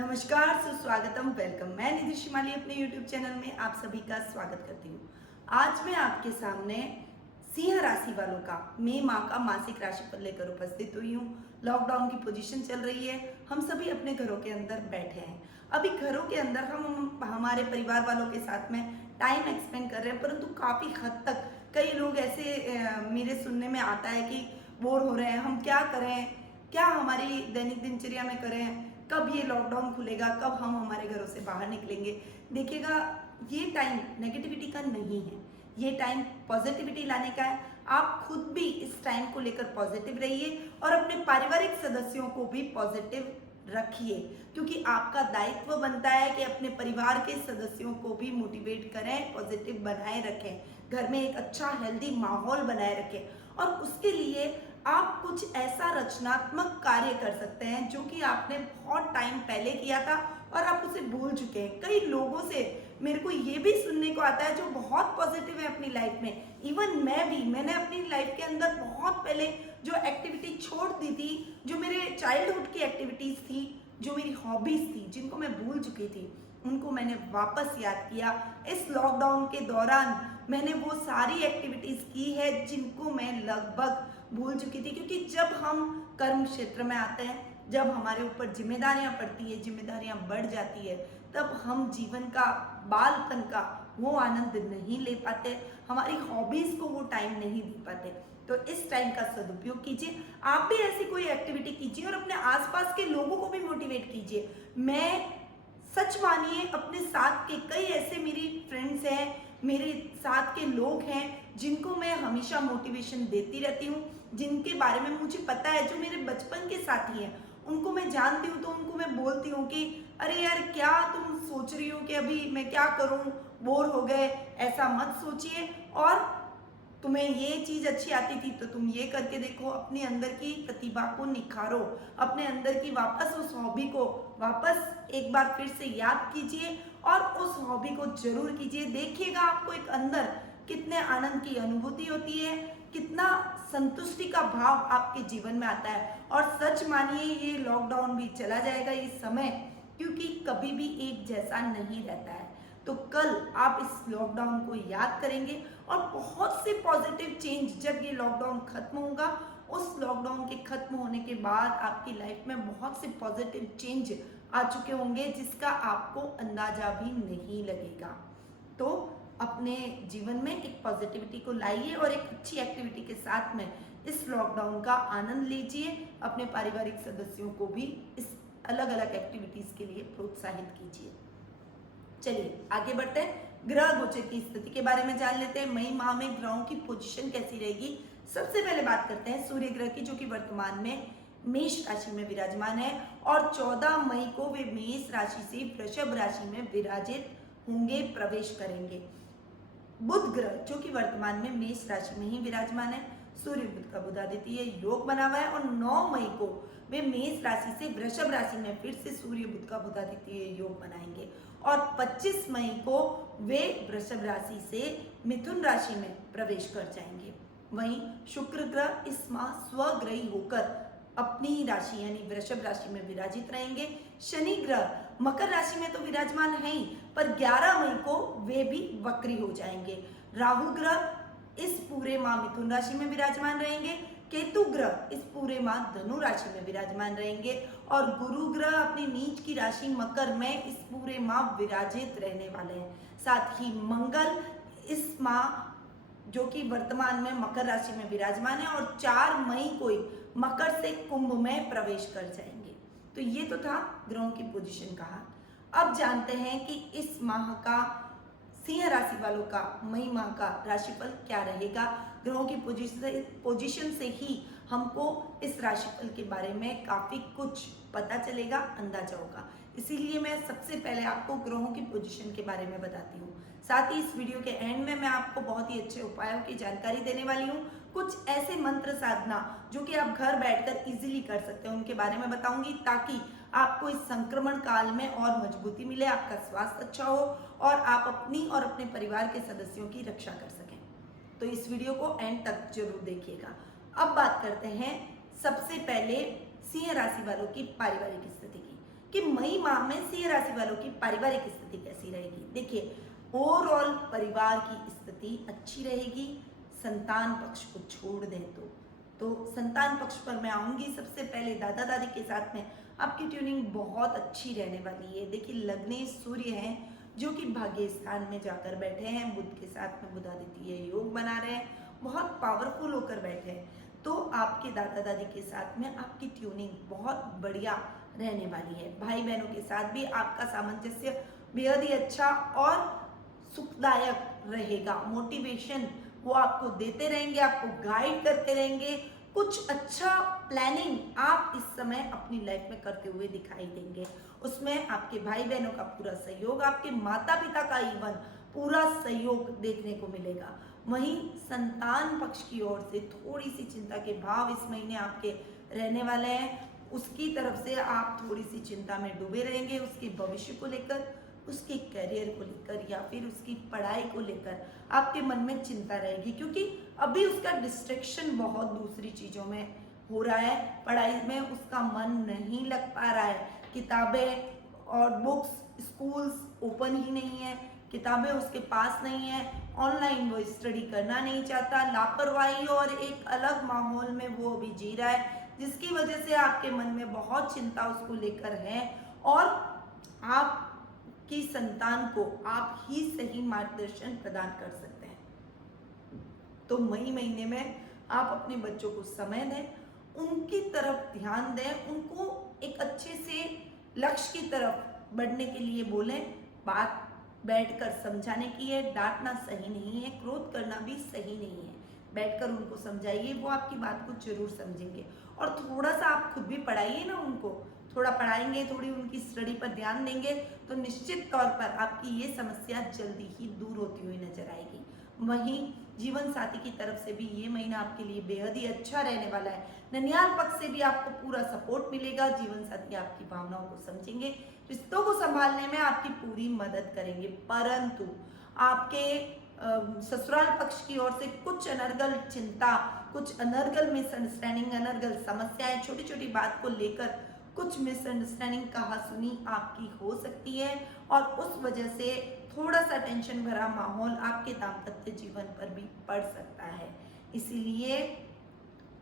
नमस्कार, सुस्वागतम, वेलकम। मैं निधि शिमाली अपने YouTube चैनल में आप सभी का स्वागत करती हूँ। आज मैं आपके सामने सिंह राशि वालों का मई माह का मासिक राशिफल लेकर उपस्थित हुई हूँ। लॉकडाउन की पोजीशन चल रही है, हम सभी अपने घरों के अंदर बैठे हैं। अभी घरों के अंदर हम हमारे परिवार वालों के साथ में टाइम एक्सपेंड कर रहे हैं, परंतु काफ़ी हद तक कई लोग ऐसे मेरे सुनने में आता है कि बोर हो रहे हैं, हम क्या करें, क्या हमारी दैनिक दिनचर्या में करें, कब ये लॉकडाउन खुलेगा, कब हम हमारे घरों से बाहर निकलेंगे। देखिएगा, ये टाइम नेगेटिविटी का नहीं है, ये टाइम पॉजिटिविटी लाने का है। आप खुद भी इस टाइम को लेकर पॉजिटिव रहिए और अपने पारिवारिक सदस्यों को भी पॉजिटिव रखिए, क्योंकि आपका दायित्व बनता है कि अपने परिवार के सदस्यों को भी मोटिवेट करें, पॉजिटिव बनाए रखें, घर में एक अच्छा हेल्दी माहौल बनाए रखें। और उसके लिए आप कुछ ऐसा रचनात्मक कार्य कर सकते हैं जो कि आपने बहुत टाइम पहले किया था और आप उसे भूल चुके हैं। कई लोगों से मेरे को ये भी सुनने को आता है जो बहुत पॉजिटिव है अपनी लाइफ में। इवन मैंने अपनी लाइफ के अंदर बहुत पहले जो एक्टिविटी छोड़ दी थी, जो मेरे चाइल्डहुड की एक्टिविटीज थी, जो मेरी हॉबीज थी, जिनको मैं भूल चुकी थी, उनको मैंने वापस याद किया। इस लॉकडाउन के दौरान मैंने वो सारी एक्टिविटीज की है जिनको मैं लगभग भूल चुकी थी, क्योंकि जब हम कर्म क्षेत्र में आते हैं, जब हमारे ऊपर जिम्मेदारियां पड़ती है, जिम्मेदारियां बढ़ जाती है, तब हम जीवन का, बालपन का वो आनंद नहीं ले पाते, हमारी हॉबीज को वो टाइम नहीं दे पाते। तो इस टाइम का सदुपयोग कीजिए, आप भी ऐसी कोई एक्टिविटी कीजिए और अपने आसपास के लोगों को भी मोटिवेट कीजिए। मैं सच मानिए, अपने साथ के कई ऐसे मेरी फ्रेंड्स हैं, मेरे साथ के लोग हैं जिनको मैं हमेशा मोटिवेशन देती रहती हूँ, जिनके बारे में मुझे पता है, जो मेरे बचपन के साथी हैं, उनको मैं जानती हूँ, तो उनको मैं बोलती हूँ कि अरे यार, क्या तुम सोच रही हो कि अभी मैं क्या करूँ, बोर हो गए, ऐसा मत सोचिए। और तुम्हें ये चीज अच्छी आती थी तो तुम ये करके देखो, अपने अंदर की प्रतिभा को निखारो, अपने अंदर की वापस उस हॉबी को वापस एक बार फिर से याद कीजिए और उस हॉबी को जरूर कीजिए। देखिएगा आपको एक अंदर कितने आनंद की अनुभूति होती है, कितना संतुष्टि का भाव आपके जीवन में आता है। और सच मानिए, ये लॉकडाउन भी चला जाएगा, ये समय, क्योंकि कभी भी एक जैसा नहीं रहता है। तो कल आप इस लॉकडाउन को याद करेंगे और बहुत से पॉजिटिव चेंज, जब ये लॉकडाउन खत्म होगा, उस लॉकडाउन के खत्म होने के बाद आपकी लाइफ में बहुत से पॉजिटिव चेंज आ चुके होंगे जिसका आपको अंदाजा भी नहीं लगेगा। तो अपने जीवन में एक पॉजिटिविटी को लाइए और एक अच्छी एक्टिविटी के साथ में इस लॉकडाउन का आनंद लीजिए। अपने पारिवारिक सदस्यों को भी इस अलग अलग एक्टिविटीज के लिए प्रोत्साहित कीजिए। चलिए आगे बढ़ते हैं, ग्रह गोचर की स्थिति के बारे में जान लेते हैं। मई माह में ग्रहों की पोजीशन कैसी रहेगी। सबसे पहले बात करते हैं सूर्य ग्रह की, जो कि वर्तमान में मेष राशि में विराजमान है और 14 मई को वे मेष राशि से वृषभ राशि में विराजित होंगे, प्रवेश करेंगे। बुध ग्रह, जो कि वर्तमान में मेष राशि में ही विराजमान है, सूर्य बुध का बुधादित्य योग बना हुआ है और 9 मई को वे मेष राशि से वृषभ राशि में फिर से सूर्य बुध का बुधादित्य योग बनाएंगे और 25 मई को वे वृषभ राशि से मिथुन राशि में प्रवेश कर जाएंगे। वहीं शुक्र ग्रह इस माह स्वग्रही होकर अपनी राशि यानी वृषभ राशि में विराजित रहेंगे। शनि ग्रह मकर राशि में तो विराजमान है ही, पर 11 मई को वे भी वक्री हो जाएंगे। राहु ग्रह इस पूरे माह मिथुन राशि में विराजमान रहेंगे। केतु ग्रह इस पूरे माह धनु राशि में विराजमान रहेंगे और गुरु ग्रह अपनी नीच की राशि मकर में इस पूरे माह विराजित रहने वाले हैं। साथ ही मंगल इस माह, जो कि वर्तमान में मकर राशि में विराजमान है और 4 मई को ही मकर से कुंभ में प्रवेश कर जाएंगे। तो ये तो था ग्रहों की पोजीशन का हाल। अब जानते हैं कि इस माह का सिंह राशि वालों का मई माह का राशिफल क्या रहेगा। ग्रहों की पोजीशन से ही हमको इस राशिफल के बारे में काफी कुछ पता चलेगा, अंदाजा होगा। इसीलिए मैं सबसे पहले आपको ग्रहों की पोजीशन के बारे में बताती हूँ। साथ ही इस वीडियो के एंड में मैं आपको बहुत ही अच्छे उपायों की जानकारी देने वाली हूँ। कुछ ऐसे मंत्र साधना जो कि आप घर बैठकर इजीली कर सकते हैं, उनके बारे में बताऊंगी, ताकि आपको इस संक्रमण काल में और मजबूती मिले, आपका स्वास्थ्य अच्छा हो और आप अपनी और अपने परिवार के सदस्यों की रक्षा कर सकें। तो इस वीडियो को एंड तक जरूर देखिएगा। अब बात करते हैं सबसे पहले सिंह राशि वालों की पारिवारिक स्थिति की। कि मई माह में सिंह राशि वालों की पारिवारिक स्थिति कैसी रहेगी। देखिए, ओवरऑल परिवार की स्थिति अच्छी रहेगी, संतान पक्ष को छोड़ दें तो संतान पक्ष पर मैं आऊंगी। सबसे पहले दादा दादी के साथ में आपकी ट्यूनिंग बहुत अच्छी रहने वाली है। देखिए, लग्नेश सूर्य हैं जो कि भाग्य स्थान में जाकर बैठे हैं, बुध के साथ में बुधादित्य योग बना रहे हैं, बहुत पावरफुल होकर बैठे हैं। तो आपके दादा दादी के साथ में आपकी ट्यूनिंग बहुत बढ़िया रहने वाली है। भाई बहनों के साथ भी आपका सामंजस्य बेहद ही अच्छा और सुखदायक रहेगा। मोटिवेशन वो आपको देते रहेंगे, आपको गाइड करते रहेंगे। कुछ अच्छा प्लानिंग आप इस समय अपनी लाइफ में करते हुए दिखाई देंगे। उसमें आपके भाई बहनों का पूरा सहयोग, आपके माता पिता का इवन पूरा सहयोग देखने को मिलेगा। वहीं संतान पक्ष की ओर से थोड़ी सी चिंता के भाव इस महीने आपके रहने वाले हैं। उसकी तरफ से आप थोड़ी सी चिंता में डूबे रहेंगे, उसके भविष्य को लेकर, उसके करियर को लेकर या फिर उसकी पढ़ाई को लेकर आपके मन में चिंता रहेगी, क्योंकि अभी उसका डिस्ट्रैक्शन बहुत दूसरी चीज़ों में हो रहा है। पढ़ाई में उसका मन नहीं लग पा रहा है। किताबें और बुक्स, स्कूल्स ओपन ही नहीं है, किताबें उसके पास नहीं है, ऑनलाइन वो स्टडी करना नहीं चाहता, लापरवाही और एक अलग माहौल में वो अभी जी रहा है, जिसकी वजह से आपके मन में बहुत चिंता उसको लेकर है। और आप की संतान को आप ही सही मार्गदर्शन प्रदान कर सकते हैं। तो मई महीने में आप अपने बच्चों को समय दें, उनकी तरफ ध्यान दें, उनको एक अच्छे से लक्ष्य की तरफ बढ़ने के लिए बोलें। बात बैठकर समझाने की है, डांटना सही नहीं है, क्रोध करना भी सही नहीं है। बैठकर उनको समझाइए, वो आपकी बात को जरूर समझेंगे। और थोड़ा सा आप खुद भी पढ़ाइए ना उनको, थोड़ा पढ़ाएंगे, थोड़ी उनकी स्टडी पर ध्यान देंगे तो निश्चित तौर पर आपकी ये समस्या जल्दी ही दूर होती हुई नजर आएगी। वहीं जीवन साथी की तरफ से भी ये महीना आपके लिए बेहद ही अच्छा रहने वाला है। ननियाल पक्ष से भी आपको पूरा सपोर्ट मिलेगा। जीवन साथी आपकी भावनाओं को समझेंगे, रिश्तों को संभालने में आपकी पूरी मदद करेंगे। परंतु आपके ससुराल पक्ष की ओर से कुछ अनर्गल चिंता, कुछ अनर्गल मिसअंडरस्टैंडिंग, अनर्गल समस्याएं, छोटी छोटी बात को लेकर कुछ मिसअंडरस्टैंडिंग कहासुनी आपकी हो सकती है और उस वजह से थोड़ा सा टेंशन भरा माहौल आपके दाम्पत्य जीवन पर भी पड़ सकता है। इसीलिए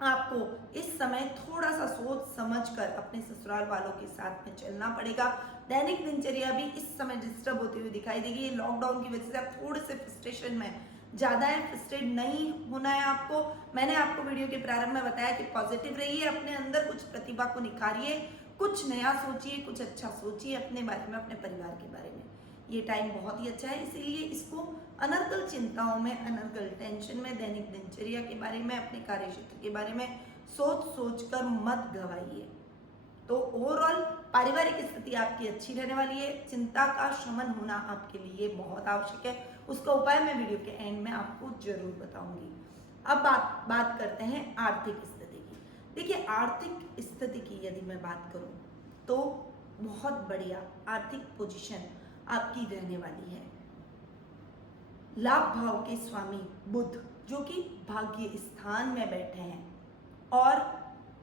आपको इस समय थोड़ा सा सोच समझकर अपने ससुराल वालों के साथ में चलना पड़ेगा। दैनिक दिनचर्या भी इस समय डिस्टर्ब होती हुई दिखाई देगी। ये लॉकडाउन की वजह से आप थोड़े से फ्रस्ट्रेशन में ज़्यादा है, फ्रस्ट्रेट नहीं होना है आपको। मैंने आपको वीडियो के प्रारंभ में बताया कि पॉजिटिव रहिए, अपने अंदर कुछ प्रतिभा को निखारिए, कुछ नया सोचिए, कुछ अच्छा सोचिए अपने बारे में, अपने परिवार के बारे में। ये टाइम बहुत ही अच्छा है, इसीलिए इसको अनर्गल चिंताओं में, अनर्गल टेंशन में, दैनिक दिनचर्या के बारे में, अपने कार्य क्षेत्र के बारे में सोच कर मत गवाइए। तो ओवरऑल पारिवारिक स्थिति आपकी अच्छी रहने वाली है। चिंता का शमन होना आपके लिए बहुत आवश्यक है। उसका उपाय मैं वीडियो के एंड में आपको जरूर बताऊंगी। अब बात करते हैं आर्थिक स्थिति की। देखिए, आर्थिक स्थिति की यदि मैं बात करूं तो बहुत बढ़िया आर्थिक पोजीशन आपकी रहने वाली है। लाभ भाव के स्वामी बुध जो कि भाग्य स्थान में बैठे हैं और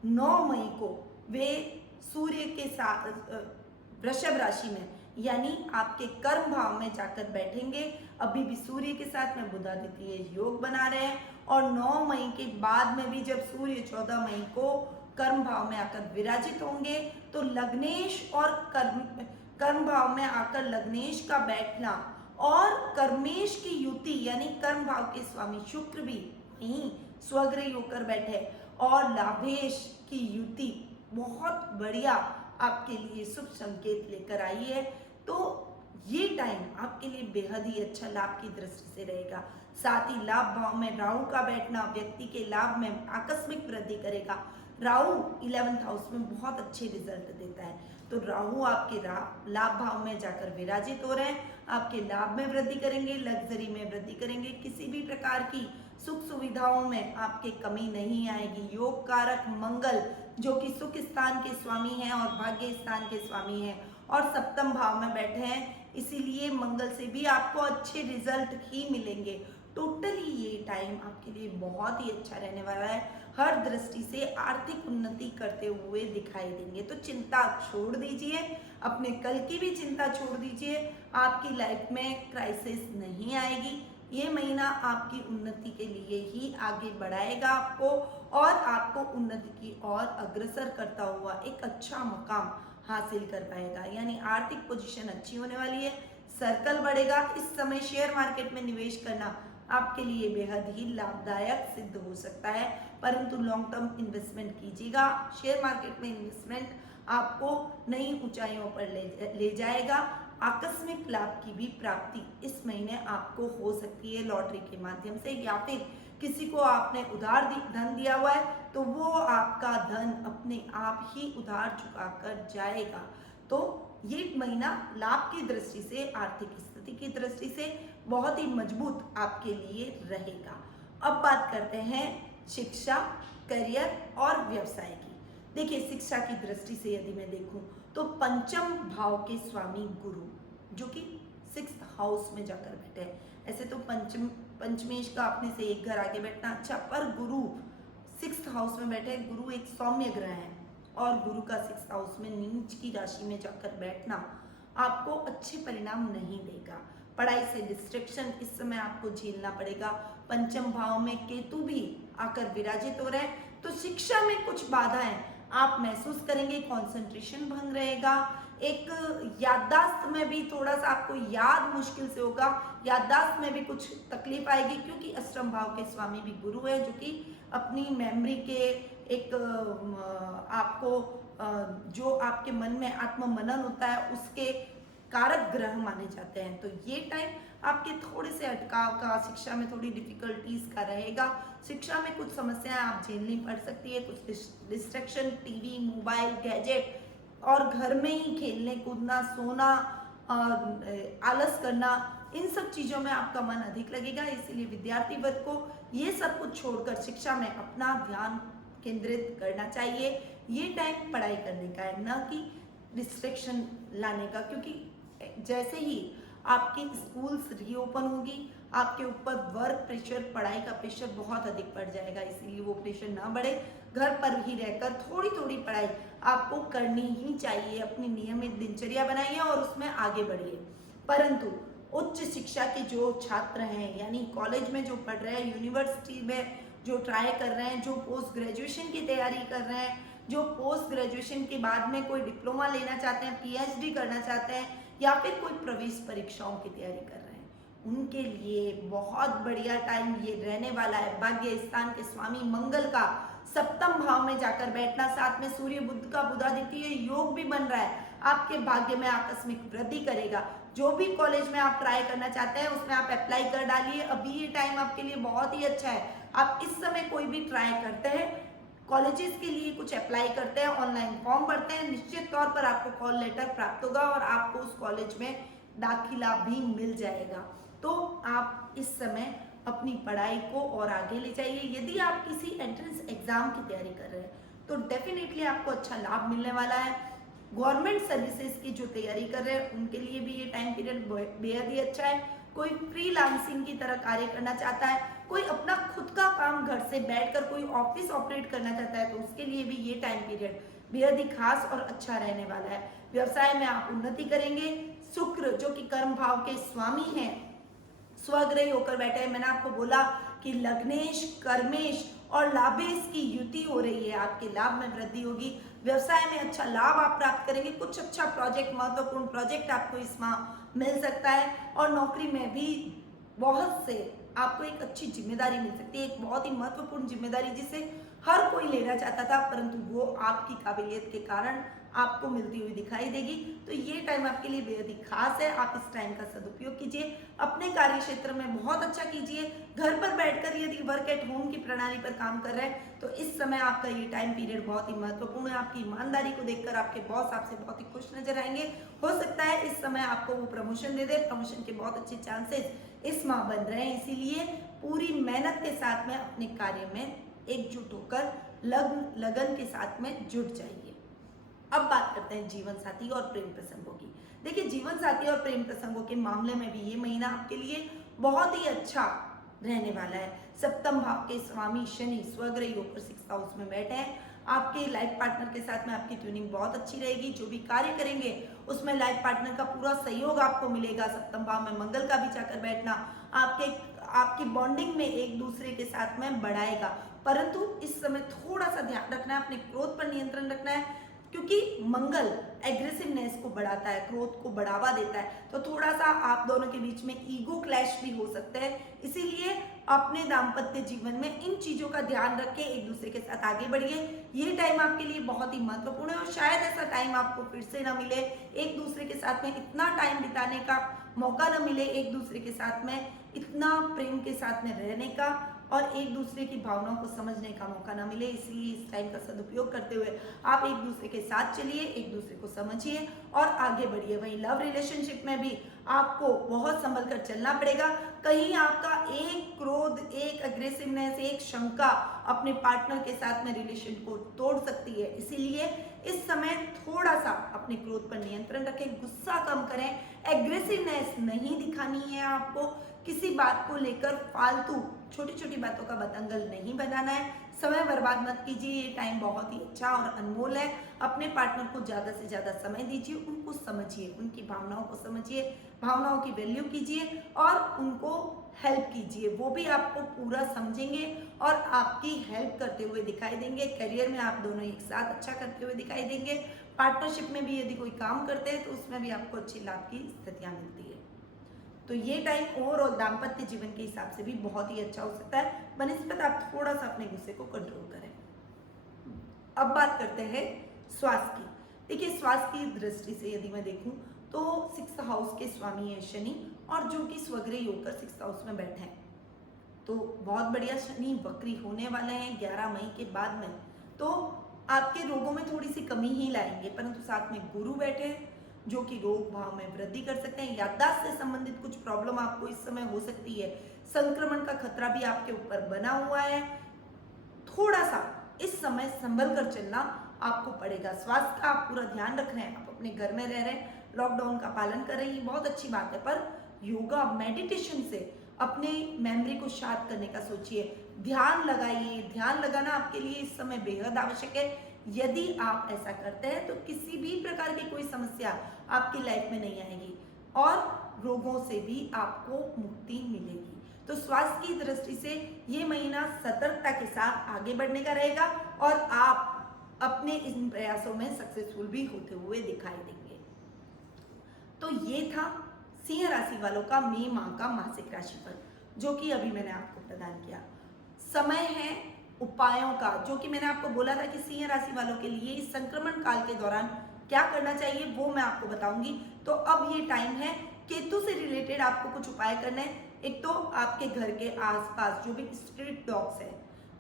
9 मई को वे सूर्य के साथ वृषभ राशि में यानी आपके कर्म भाव में जाकर बैठेंगे। अभी भी सूर्य के साथ में बुधादित्य योग बना रहे हैं और 9 मई के बाद में भी जब सूर्य 14 मई को कर्म भाव में आकर विराजित होंगे तो लग्नेश और कर्म भाव में आकर लग्नेश का बैठना और कर्मेश की युति यानी कर्म भाव के स्वामी शुक्र भी वहीं स्वग्रही होकर बैठे और लाभेश की युति बहुत बढ़िया आपके लिए शुभ संकेत लेकर आई है। तो ये टाइम आपके लिए बेहद ही अच्छा लाभ की दृष्टि से रहेगा। साथ ही लाभ भाव में राहु का बैठना व्यक्ति के लाभ में आकस्मिक वृद्धि करेगा। राहु 11th हाउस में बहुत अच्छे रिजल्ट देता है, तो राहु आपके लाभ भाव में जाकर विराजित हो रहे हैं, आपके लाभ में वृद्धि करेंगे, लग्जरी में वृद्धि करेंगे, किसी भी प्रकार की सुख सुविधाओं में आपके कमी नहीं आएगी। योग कारक मंगल जो कि सुख स्थान के स्वामी हैं और भाग्य स्थान के स्वामी हैं और सप्तम भाव में बैठे हैं, इसीलिए मंगल से भी आपको अच्छे रिजल्ट ही मिलेंगे। टोटली ये टाइम आपके लिए बहुत ही अच्छा रहने वाला है। हर दृष्टि से आर्थिक उन्नति करते हुए दिखाई देंगे। तो चिंता छोड़ दीजिए, अपने कल की भी चिंता छोड़ दीजिए। आपकी लाइफ में क्राइसिस नहीं आएगी। ये महीना आपकी उन्नति के लिए ही आगे बढ़ाएगा आपको, और आपको उन्नति की ओर अग्रसर करता हुआ एक अच्छा मुकाम हासिल कर पाएगा। यानी आर्थिक पोजीशन अच्छी होने वाली है, सर्कल बढ़ेगा। इस समय शेयर मार्केट में निवेश करना आपके लिए बेहद ही लाभदायक सिद्ध हो सकता है, परंतु लॉन्ग टर्म इन्वेस्टमेंट कीजिएगा। शेयर मार्केट में इन्वेस्टमेंट आपको नई ऊंचाइयों पर ले जाएगा। आकस्मिक लाभ की भी प्राप्ति इस महीने आपको हो सकती है लॉटरी के माध्यम से, या फिर किसी को आपने उधार धन दिया हुआ है तो वो आपका धन अपने आप ही उधार चुका कर जाएगा। तो ये महीना लाभ की दृष्टि से, आर्थिक स्थिति की दृष्टि से बहुत ही मजबूत आपके लिए रहेगा। अब बात करते हैं शिक्षा, करियर और व्यवसाय की। देखिए, शिक्षा की दृष्टि से यदि मैं देखूं तो पंचम भाव के स्वामी गुरु, जो कि 6th हाउस में जाकर बैठे हैं। ऐसे तो पंचमेश का अपने से एक घर आगे बैठना अच्छा, पर गुरु 6th हाउस में बैठे। गुरु एक सौम्य ग्रह है, और गुरु का 6th हाउस में नीच की राशि में जाकर बैठना आपको अच्छे परिणाम नहीं देगा। पढ़ाई से डिस्ट्रैक्शन इस समय आपको झेलना पड़ेगा। पंचम भाव में केतु भी आकर विराजित हो रहे हैं, तो शिक्षा में कुछ बाधाएं आप महसूस करेंगे। कंसंट्रेशन भंग रहेगा, एक याददाश्त में भी थोड़ा सा आपको याद मुश्किल से होगा, याददाश्त में भी कुछ तकलीफ आएगी, क्योंकि अष्टम भाव के स्वामी भी गुरु है, जो कि अपनी मेमोरी के एक आपको जो आपके मन में आत्म मनन होता है उसके कारक ग्रह माने जाते हैं। तो ये टाइम आपके थोड़े से अटकाव का, शिक्षा में थोड़ी डिफिकल्टीज का रहेगा। शिक्षा में कुछ समस्याएं आप झेलनी पड़ सकती है, कुछ डिस्ट्रैक्शन, टीवी, मोबाइल, गैजेट और घर में ही खेलने कूदना, सोना और आलस करना, इन सब चीज़ों में आपका मन अधिक लगेगा। इसीलिए विद्यार्थी वर्ग को ये सब कुछ छोड़कर शिक्षा में अपना ध्यान केंद्रित करना चाहिए। ये टाइम पढ़ाई करने का है, न कि डिस्ट्रैक्शन लाने का, क्योंकि जैसे ही आपकी स्कूल्स रीओपन होगी आपके ऊपर वर्क प्रेशर, पढ़ाई का प्रेशर बहुत अधिक बढ़ जाएगा। इसीलिए वो प्रेशर ना बढ़े, घर पर ही रहकर थोड़ी थोड़ी पढ़ाई आपको करनी ही चाहिए। अपनी नियमित दिनचर्या बनाइए और उसमें आगे बढ़िए। परंतु उच्च शिक्षा के जो छात्र हैं, यानी कॉलेज में जो पढ़ रहे हैं, यूनिवर्सिटी में जो ट्राई कर रहे हैं, जो पोस्ट ग्रेजुएशन की तैयारी कर रहे हैं, जो पोस्ट ग्रेजुएशन के बाद में कोई डिप्लोमा लेना चाहते हैं, पीएचडी करना चाहते हैं, या फिर कोई प्रवेश परीक्षाओं की तैयारी कर रहे हैं, उनके लिए बहुत बढ़िया टाइम ये रहने वाला है। भाग्य स्थान के स्वामी मंगल का सप्तम भाव में जाकर बैठना, साथ में सूर्य बुध का बुधादित्य योग भी बन रहा है, आपके भाग्य में आकस्मिक वृद्धि करेगा। जो भी कॉलेज में आप ट्राई करना चाहते हैं उसमें आप अप्लाई कर डालिए। अभी ये टाइम आपके लिए बहुत ही अच्छा है। आप इस समय कोई भी ट्राई करते हैं, कॉलेजेस के लिए कुछ अप्लाई करते हैं, ऑनलाइन फॉर्म भरते हैं, निश्चित तौर पर आपको कॉल लेटर प्राप्त होगा और आपको उस कॉलेज में दाखिला भी मिल जाएगा। तो आप इस समय अपनी पढ़ाई को और आगे ले जाइए। यदि आप किसी एंट्रेंस एग्जाम की तैयारी कर रहे हैं तो डेफिनेटली आपको अच्छा लाभ मिलने वाला है। गवर्नमेंट सर्विसेज की जो तैयारी कर रहे हैं उनके लिए भी ये टाइम पीरियड बेहद ही अच्छा है। कोई फ्रीलांसिंग की तरह कार्य करना चाहता है, कोई अपना खुद का काम घर से बैठकर कोई ऑफिस ऑपरेट करना चाहता है, तो उसके लिए भी ये टाइम पीरियड बेहद ही खास और अच्छा रहने वाला है। व्यवसाय में आप उन्नति करेंगे। शुक्र जो कि कर्म भाव के स्वामी हैं, स्वग्रही होकर बैठे हैं। मैंने आपको बोला कि लग्नेश, कर्मेश और लाभेश की युति हो रही है, आपके लाभ में वृद्धि होगी। व्यवसाय में अच्छा लाभ आप प्राप्त करेंगे। कुछ अच्छा प्रोजेक्ट, महत्वपूर्ण प्रोजेक्ट आपको इस माह मिल सकता है, और नौकरी में भी बहुत से आपको एक अच्छी जिम्मेदारी मिल सकती है, एक बहुत ही महत्वपूर्ण जिम्मेदारी जिसे हर कोई लेना चाहता था, परंतु वो आपकी काबिलियत के कारण आपको मिलती हुई दिखाई देगी। तो ये टाइम आपके लिए बेहद ही खास है। आप इस टाइम का सदुपयोग कीजिए, अपने कार्य क्षेत्र में बहुत अच्छा कीजिए। घर पर बैठकर यदि वर्क एट होम की प्रणाली पर काम कर रहे हैं तो इस समय आपका ये टाइम पीरियड बहुत ही महत्वपूर्ण है। आपकी ईमानदारी को देखकर आपके बॉस आपसे बहुत ही खुश नजर आएंगे। हो सकता है इस समय आपको वो प्रमोशन दे दे। प्रमोशन के बहुत अच्छे चांसेस इस माह बन रहे हैं, इसीलिए पूरी मेहनत के साथ में अपने कार्य में एकजुट होकर लगन के साथ में जुट जाइए। अब बात करते हैं जीवन साथी और प्रेम प्रसंगों की। देखिए, जीवन साथी और प्रेम प्रसंगों के मामले में भी ये महीना आपके लिए बहुत ही अच्छा रहने वाला है। सप्तम भाव के स्वामी शनि स्वग्रही होकर 6th हाउस में बैठे हैं। आपके लाइफ पार्टनर के साथ में आपकी ट्यूनिंग बहुत अच्छी रहेगी। जो भी कार्य करेंगे उसमें लाइफ पार्टनर का पूरा सहयोग आपको मिलेगा। सप्तम भाव में मंगल का भी जाकर बैठना आपकी बॉन्डिंग में एक दूसरे के साथ में बढ़ाएगा। परंतु इस समय थोड़ा सा ध्यान रखना है, अपने क्रोध पर नियंत्रण रखना है, क्योंकि मंगल एग्रेसिवनेस को बढ़ाता है, क्रोध को बढ़ावा देता है। तो थोड़ा सा आप दोनों के बीच में ईगो क्लैश भी हो सकते हैं। इसीलिए अपने दाम्पत्य जीवन में इन चीजों का ध्यान रखें, एक दूसरे के साथ आगे बढ़िए। ये टाइम आपके लिए बहुत ही महत्वपूर्ण है और शायद ऐसा टाइम आपको फिर से ना मिले, एक दूसरे के साथ में इतना टाइम बिताने का मौका ना मिले, एक दूसरे के साथ में इतना प्रेम के साथ में रहने का और एक दूसरे की भावनाओं को समझने का मौका ना मिले। इसलिए इस टाइम का सदुपयोग करते हुए आप एक दूसरे के साथ चलिए, एक दूसरे को समझिए और आगे बढ़िए। वहीं लव रिलेशनशिप में भी आपको बहुत संभल कर चलना पड़ेगा। कहीं आपका एक क्रोध, एक अग्रेसिवनेस, एक शंका अपने पार्टनर के साथ में रिलेशन को तोड़ सकती है। इसीलिए इस समय थोड़ा सा अपने क्रोध पर नियंत्रण रखें, गुस्सा कम करें, एग्रेसिवनेस नहीं दिखानी है आपको। किसी बात को लेकर फालतू छोटी छोटी बातों का बतंगल नहीं बनाना है। समय बर्बाद मत कीजिए, ये टाइम बहुत ही अच्छा और अनमोल है। अपने पार्टनर को ज्यादा से ज्यादा समय दीजिए, उनको समझिए, उनकी भावनाओं को समझिए, भावनाओं की वैल्यू कीजिए और उनको हेल्प कीजिए। वो भी आपको पूरा समझेंगे और आपकी हेल्प करते हुए दिखाई देंगे। करियर में आप दोनों एक साथ अच्छा करते हुए दिखाई देंगे। पार्टनरशिप में भी यदि कोई काम करते हैं तो उसमें भी आपको अच्छी लाभ की स्थितियां मिलती है। तो ये टाइम ओवरऑल दाम्पत्य जीवन के हिसाब से भी बहुत ही अच्छा हो सकता है। बनस्पत आप थोड़ा सा अपने गुस्से को कंट्रोल करें। अब बात करते हैं स्वास्थ्य की। देखिए, स्वास्थ्य की दृष्टि से यदि मैं देखूं तो 6th हाउस के स्वामी है शनि और जो कि स्वग्रही होकर 6th हाउस में बैठे हैं। तो बहुत बढ़िया, शनि वक्री होने वाले हैं 11 मई के बाद में। तो आपके रोगों में थोड़ी सी कमी ही लाएंगे, परंतु साथ में गुरु बैठे हैं जो कि रोग भाव में वृद्धि कर सकते हैं। याददाश्त से संबंधित कुछ प्रॉब्लम आपको इस समय हो सकती है। संक्रमण का खतरा भी आपके ऊपर बना हुआ है। थोड़ा सा इस समय संभल कर चलना आपको पड़ेगा। स्वास्थ्य का आप पूरा ध्यान रख रहे हैं, आप अपने घर में रह रहे हैं, लॉकडाउन का पालन कर रहे हैं, बहुत अच्छी बात है। पर योगा मेडिटेशन से अपने मेमोरी को शार्प करने का सोचिए, ध्यान लगाइए। ध्यान लगाना आपके लिए इस समय बेहद आवश्यक है। यदि आप ऐसा करते हैं तो किसी भी प्रकार की कोई समस्या आपकी लाइफ में नहीं आएगी और रोगों से भी आपको मुक्ति मिलेगी। तो स्वास्थ्य की दृष्टि से ये महीना सतर्कता के साथ आगे बढ़ने का रहेगा और आप अपने इन प्रयासों में सक्सेसफुल भी होते हुए दिखाई देंगे। तो ये था सिंह राशि वालों का मई माह का मासिक राशिफल, जो कि अभी मैंने आपको प्रदान किया। समय है उपायों का, जो कि मैंने आपको बोला था कि सिंह राशि वालों के लिए इस संक्रमण काल के दौरान क्या करना चाहिए वो मैं आपको बताऊंगी। तो अब ये टाइम है केतु से रिलेटेड आपको कुछ उपाय करने हैं। एक तो आपके घर के आसपास जो भी स्ट्रीट डॉग्स है,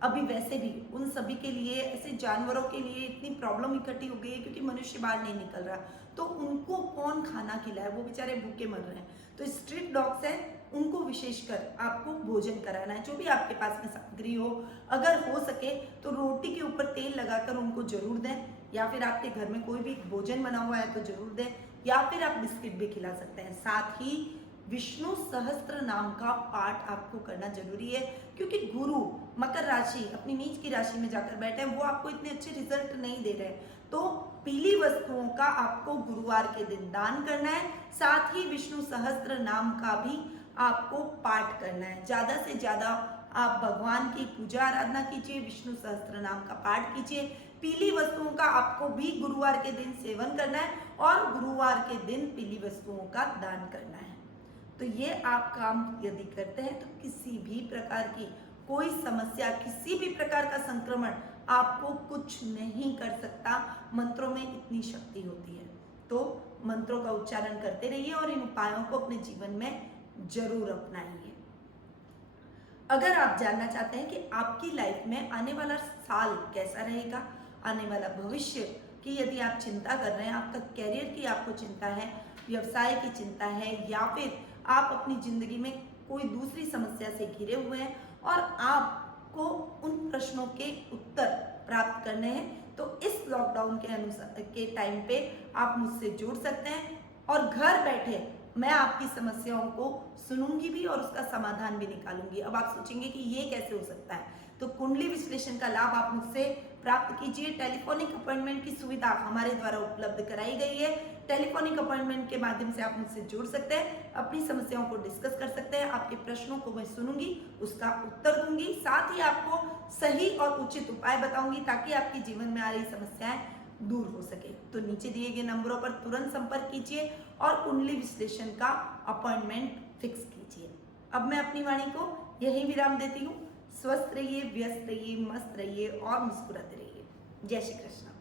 अभी वैसे भी उन सभी के लिए, ऐसे जानवरों के लिए इतनी प्रॉब्लम इकट्ठी हो गई है क्योंकि मनुष्य बाहर नहीं निकल रहा, तो उनको कौन खाना खिलाए, वो बेचारे भूखे मर रहे हैं। तो स्ट्रीट डॉग्स है, उनको विशेषकर आपको भोजन कराना है। जो भी आपके पास में सामग्री हो, अगर हो सके तो रोटी के ऊपर तेल लगाकर उनको जरूर दें, या फिर आपके घर में कोई भी भोजन बना हुआ है तो जरूर दें, या फिर आप बिस्किट भी खिला सकते हैं। साथ ही विष्णु सहस्त्र नाम का पाठ आपको करना जरूरी है, क्योंकि गुरु मकर राशि अपनी नीच की राशि में जाकर बैठे हैं, वो आपको इतने अच्छे रिजल्ट नहीं दे रहे। तो पीली वस्तुओं का आपको गुरुवार के दिन दान करना है। साथ ही विष्णु सहस्त्र नाम का भी आपको पाठ करना है। ज्यादा से ज्यादा आप भगवान की पूजा आराधना कीजिए, विष्णु सहस्त्र नाम का पाठ कीजिए। पीली वस्तुओं का आपको भी गुरुवार के दिन सेवन करना है और गुरुवार के दिन पीली वस्तुओं का दान करना है। तो ये आप काम यदि करते हैं तो किसी भी प्रकार की कोई समस्या, किसी भी प्रकार का संक्रमण आपको कुछ नहीं कर सकता। मंत्रों में इतनी शक्ति होती है। तो मंत्रों का उच्चारण करते रहिए और इन उपायों को अपने जीवन में जरूर अपनाइए। अगर आप जानना चाहते हैं कि आपकी लाइफ में आने वाला साल कैसा रहेगा, आने वाला भविष्य की यदि आप चिंता कर रहे हैं, आपका कैरियर की आपको चिंता है, व्यवसाय की चिंता है, या फिर आप अपनी जिंदगी में कोई दूसरी समस्या से घिरे हुए हैं और आपको उन प्रश्नों के उत्तर प्राप्त करने हैं, तो इस लॉकडाउन के अनुसार के टाइम पे आप मुझसे जुड़ सकते हैं और घर बैठे मैं आपकी समस्याओं को सुनूंगी भी और उसका समाधान भी निकालूंगी। अब आप सोचेंगे कि ये कैसे हो सकता है, तो कुंडली विश्लेषण का लाभ आप मुझसे प्राप्त कीजिए। टेलीफोनिक अपॉइंटमेंट की सुविधा हमारे द्वारा उपलब्ध कराई गई है। टेलीफोनिक अपॉइंटमेंट के माध्यम से आप मुझसे जुड़ सकते हैं, अपनी समस्याओं को डिस्कस कर सकते हैं, आपके प्रश्नों को मैं सुनूंगी, उसका उत्तर दूंगी, साथ ही आपको सही और उचित उपाय बताऊंगी ताकि आपके जीवन में आ रही समस्याएं दूर हो सके। तो नीचे दिए गए नंबरों पर तुरंत संपर्क कीजिए और कुंडली विश्लेषण का अपॉइंटमेंट फिक्स कीजिए। अब मैं अपनी वाणी को यहीं विराम देती हूँ। स्वस्थ रहिए, व्यस्त रहिए, मस्त रहिए और मुस्कुराते रहिए। जय श्री कृष्ण।